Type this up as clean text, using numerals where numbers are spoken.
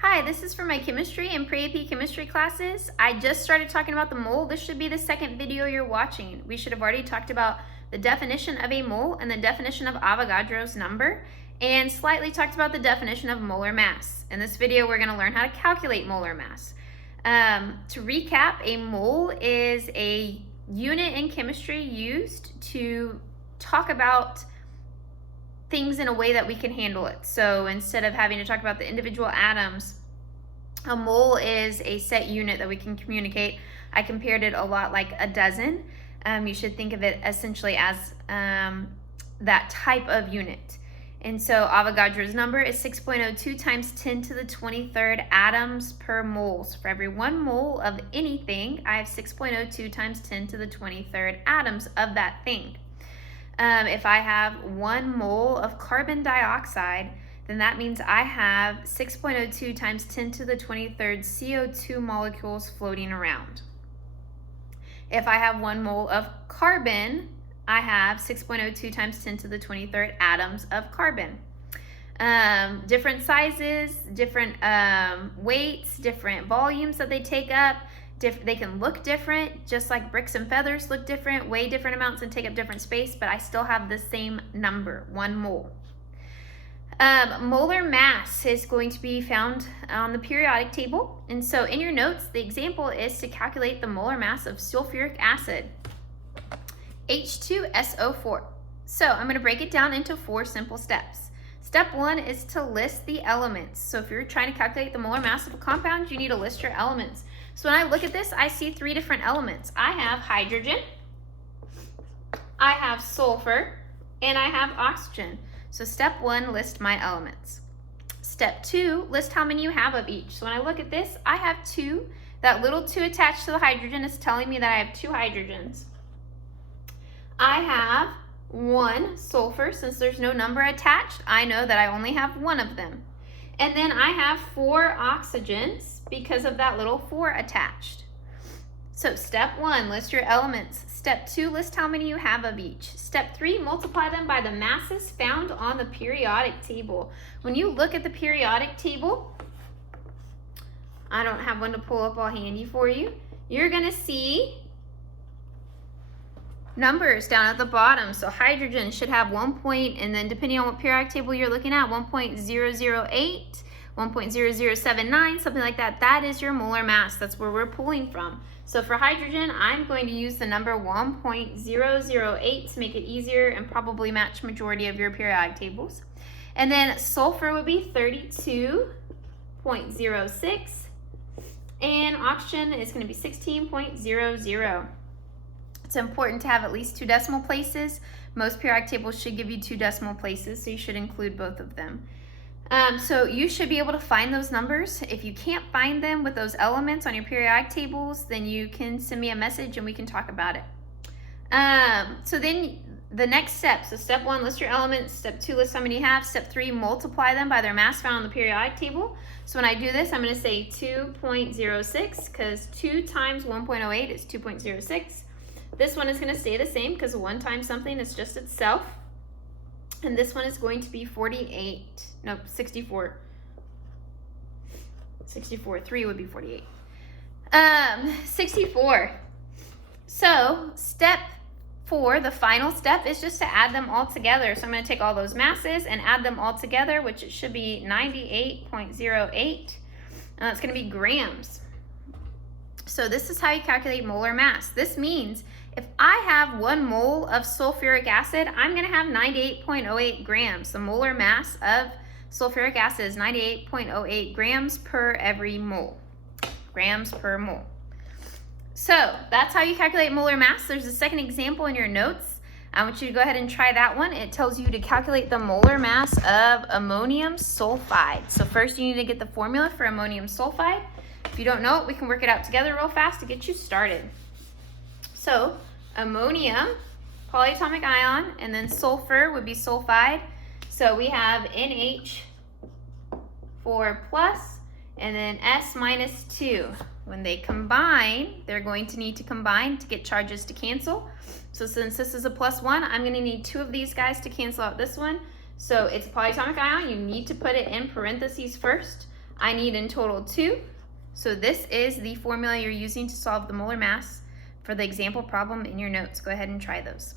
Hi, this is for my chemistry and pre-AP chemistry classes. I just started talking about the mole. This should be the second video you're watching. We should have already talked about the definition of a mole and the definition of Avogadro's number, and slightly talked about the definition of molar mass. In this video, we're going to learn how to calculate molar mass. To recap, a mole is a unit in chemistry used to talk about things in a way that we can handle it. So instead of having to talk about the individual atoms, a mole is a set unit that we can communicate. I compared it a lot like a dozen. You should think of it essentially as that type of unit. And so Avogadro's number is 6.02 times 10 to the 23rd atoms per mole. So for every 1 mole of anything, I have 6.02 times 10 to the 23rd atoms of that thing. If I have 1 mole of carbon dioxide, then that means I have 6.02 times 10 to the 23rd CO2 molecules floating around. If I have 1 mole of carbon, I have 6.02 times 10 to the 23rd atoms of carbon. Different sizes, different weights, different volumes that they take up. They can look different, just like bricks and feathers look different, weigh different amounts and take up different space, but I still have the same number, 1 mole. Molar mass is going to be found on the periodic table. And so in your notes, the example is to calculate the molar mass of sulfuric acid, H2SO4. So I'm going to break it down into 4 simple steps. Step 1 is to list the elements. So if you're trying to calculate the molar mass of a compound, you need to list your elements. So when I look at this, I see 3 different elements. I have hydrogen, I have sulfur, and I have oxygen. So step 1, list my elements. Step 2, list how many you have of each. So when I look at this, I have 2. That little 2 attached to the hydrogen is telling me that I have 2 hydrogens. I have 1 sulfur. Since there's no number attached, I know that I only have 1 of them. And then I have 4 oxygens because of that little 4 attached. So step 1, list your elements. Step 2, list how many you have of each. Step 3, multiply them by the masses found on the periodic table. When you look at the periodic table, I don't have one to pull up all handy for you. You're going to see numbers down at the bottom. So hydrogen should have 1 point, and then depending on what periodic table you're looking at, 1.008, 1.0079, something like that. That is your molar mass. That's where we're pulling from. So for hydrogen, I'm going to use the number 1.008 to make it easier and probably match majority of your periodic tables. And then sulfur would be 32.06, and oxygen is going to be 16.00. It's important to have at least 2 decimal places. Most periodic tables should give you 2 decimal places, so you should include both of them. So you should be able to find those numbers. If you can't find them with those elements on your periodic tables, then you can send me a message and we can talk about it. So then the next step, so step 1, list your elements. Step 2, list how many you have. Step 3, multiply them by their mass found on the periodic table. So when I do this, I'm going to say 2.06 because 2 times 1.08 is 2.06. This one is going to stay the same because 1 times something is just itself. And this one is going to be 64. 64, 3 would be 48. 64. So step 4, the final step, is just to add them all together. So I'm going to take all those masses and add them all together, which it should be 98.08. It's going to be grams. So this is how you calculate molar mass. This means if I have 1 mole of sulfuric acid, I'm going to have 98.08 grams. The molar mass of sulfuric acid is 98.08 grams per every mole. Grams per mole. So that's how you calculate molar mass. There's a second example in your notes. I want you to go ahead and try that one. It tells you to calculate the molar mass of ammonium sulfide. So first you need to get the formula for ammonium sulfide. If you don't know it, we can work it out together real fast to get you started. So ammonium, polyatomic ion, and then sulfur would be sulfide. So we have NH4 plus and then S minus 2. When they combine, they're going to need to combine to get charges to cancel. So since this is a +1, I'm going to need 2 of these guys to cancel out this one. So it's a polyatomic ion. You need to put it in parentheses first. I need in total 2. So this is the formula you're using to solve the molar mass for the example problem in your notes. Go ahead and try those.